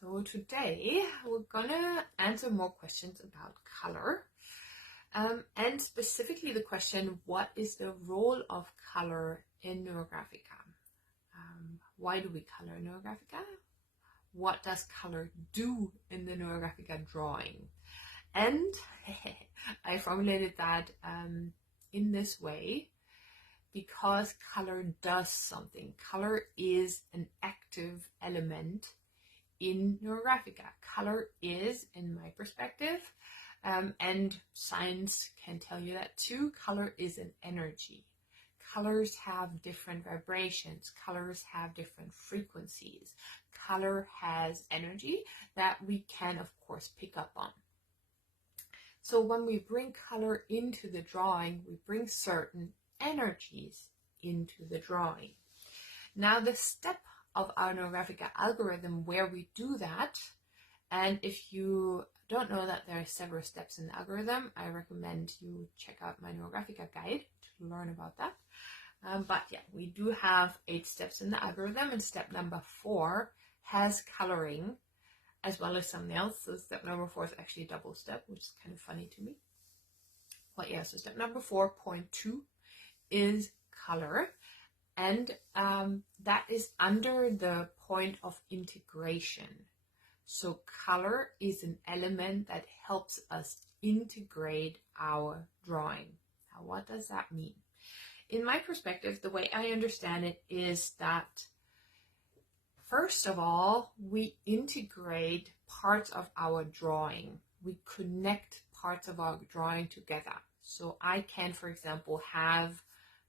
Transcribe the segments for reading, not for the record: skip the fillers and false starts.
So today we're gonna answer more questions about color, and specifically the question, what is the role of color in Neurographica? Why do we color in Neurographica? What does color do in the Neurographica drawing? And I formulated that in this way because color does something. Color is an active element in Neurographica. Color is, in my perspective, and science can tell you that too, color is an energy. Colors have different vibrations. Colors have different frequencies. Color has energy that we can, of course, pick up on. So when we bring color into the drawing, we bring certain energies into the drawing. Now, the step of our Neurographica algorithm where we do that, and if you don't know that there are several steps in the algorithm, I recommend you check out my Neurographica guide to learn about that. But yeah, we do have 8 steps in the algorithm, and step number 4 has coloring as well as something else. So step number 4 is actually a double step, which is kind of funny to me. But yeah, so step number 4.2 is color, and that is under the point of integration. So color is an element that helps us integrate our drawing. Now, what does that mean? In my perspective, the way I understand it is that first of all, we integrate parts of our drawing. We connect parts of our drawing together. So I can, for example, have,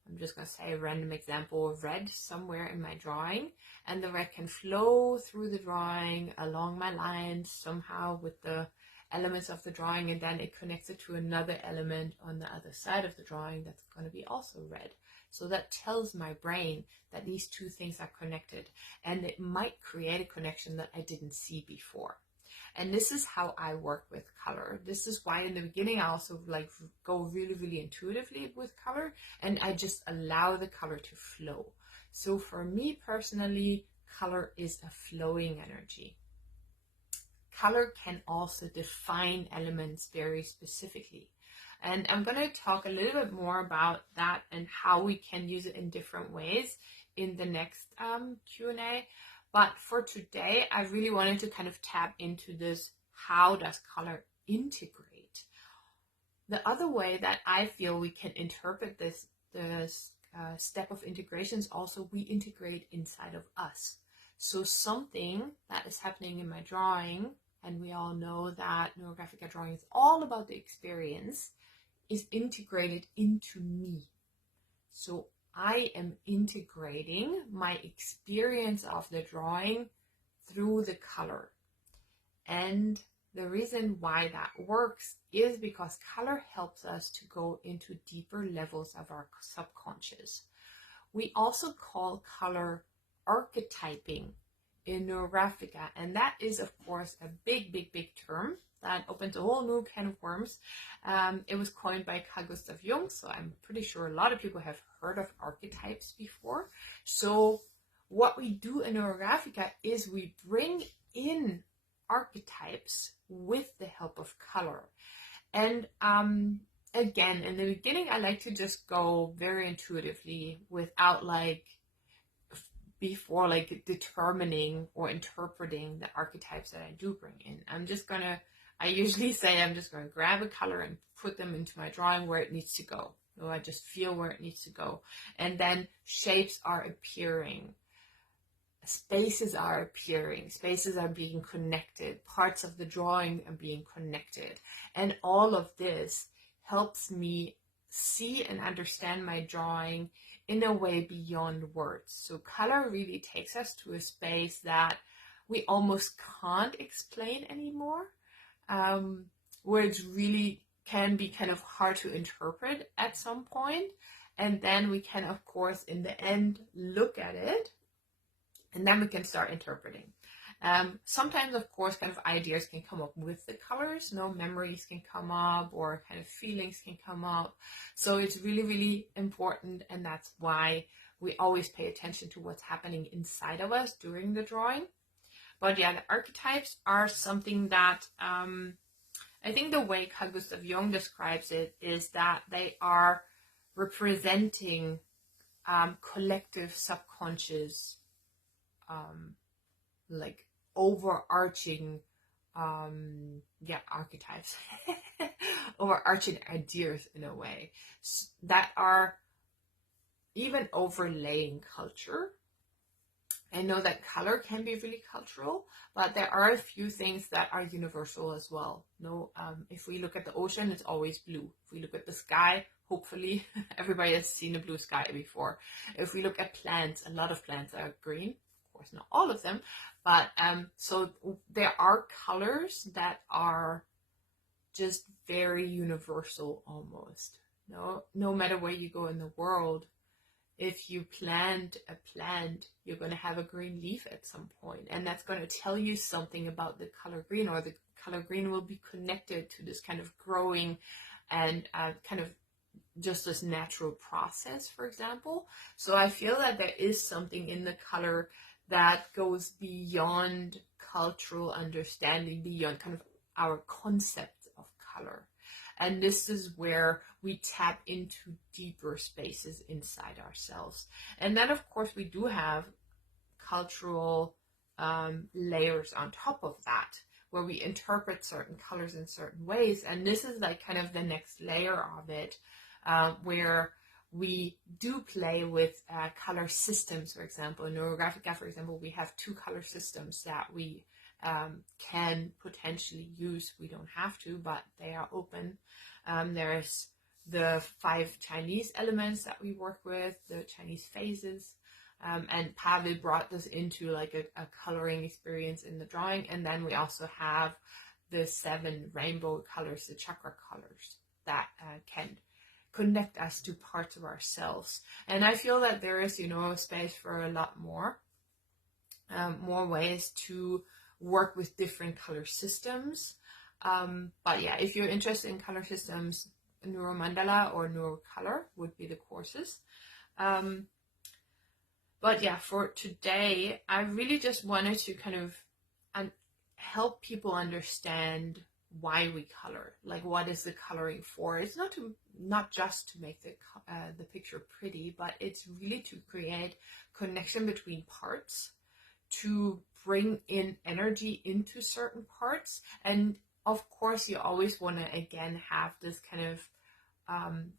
I'm just going to say a random example of red somewhere in my drawing, and the red can flow through the drawing along my lines somehow with the elements of the drawing, and then it connects it to another element on the other side of the drawing that's going to be also red. So that tells my brain that these two things are connected, and it might create a connection that I didn't see before. And this is how I work with color. This is why in the beginning I also go really intuitively with color, and I just allow the color to flow. So for me personally, color is a flowing energy. Color can also define elements very specifically. And I'm going to talk a little bit more about that and how we can use it in different ways in the next Q&A. But for today, I really wanted to kind of tap into this, how does color integrate? The other way that I feel we can interpret this step of integration is also we integrate inside of us. So something that is happening in my drawing, and we all know that Neurographica drawing is all about the experience, is integrated into me. So I am integrating my experience of the drawing through the color. And the reason why that works is because color helps us to go into deeper levels of our subconscious. We also call color archetyping in Neurographica, and that is of course a big term that opens a whole new can of worms. It was coined by Carl Gustav Jung, so I'm pretty sure a lot of people have heard of archetypes before. So what we do in Neurographica is we bring in archetypes with the help of color. And again, in the beginning, I like to just go very intuitively without before determining or interpreting the archetypes that I do bring in. I usually say I'm just going to grab a color and put them into my drawing where it needs to go. So I just feel where it needs to go. And then shapes are appearing. Spaces are appearing. Spaces are being connected. Parts of the drawing are being connected. And all of this helps me see and understand my drawing in a way beyond words. So color really takes us to a space that we almost can't explain anymore, where it really can be kind of hard to interpret at some point. And then we can, of course, in the end, look at it, and then we can start interpreting. Sometimes, of course, kind of ideas can come up with the colors. Memories can come up, or kind of feelings can come up. So it's really important, and that's why we always pay attention to what's happening inside of us during the drawing. But yeah, the archetypes are something that I think the way Carl Gustav Jung describes it is that they are representing collective subconscious, like overarching, archetypes, overarching ideas in a way that are even overlaying culture. I know that color can be really cultural, but there are a few things that are universal as well. If we look at the ocean, it's always blue. If we look at the sky, hopefully everybody has seen a blue sky before. If we look at plants, a lot of plants are green. Of course, not all of them, but so there are colors that are just very universal almost. No matter where you go in the world, if you plant a plant, you're going to have a green leaf at some point, and that's going to tell you something about the color green, or the color green will be connected to this kind of growing and kind of just this natural process, for example. So I feel that there is something in the color that goes beyond cultural understanding, beyond kind of our concept of color. And this is where we tap into deeper spaces inside ourselves. And then, of course, we do have cultural layers on top of that, where we interpret certain colors in certain ways. And this is like kind of the next layer of it, where we do play with color systems. For example, in Neurographica, for example, we have 2 color systems that we can potentially use. We don't have to, but they are open. There's the 5 Chinese elements that we work with, the Chinese phases, and Pavel brought this into like a coloring experience in the drawing. And then we also have the 7 rainbow colors, the chakra colors, that can connect us to parts of ourselves. And I feel that there is, space for a lot more ways to work with different color systems. But yeah, if you're interested in color systems, Neuromandala or Neurocolor would be the courses. But yeah, for today, I really just wanted to kind of help people understand why we color. Like, what is the coloring for? It's not just to make the picture pretty, but it's really to create connection between parts, to bring in energy into certain parts. And of course, you always want to, again, have this kind of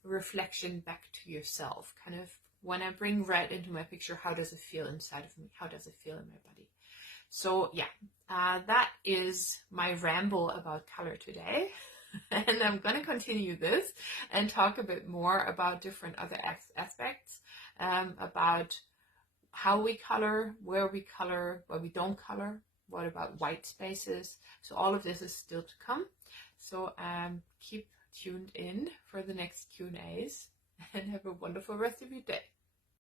reflection back to yourself. Kind of, when I bring red into my picture, how does it feel inside of me? How does it feel in my body? So yeah, that is my ramble about color today. And I'm going to continue this and talk a bit more about different other aspects, about how we color, where we don't color, what about white spaces. So all of this is still to come. So keep tuned in for the next Q&As and have a wonderful rest of your day.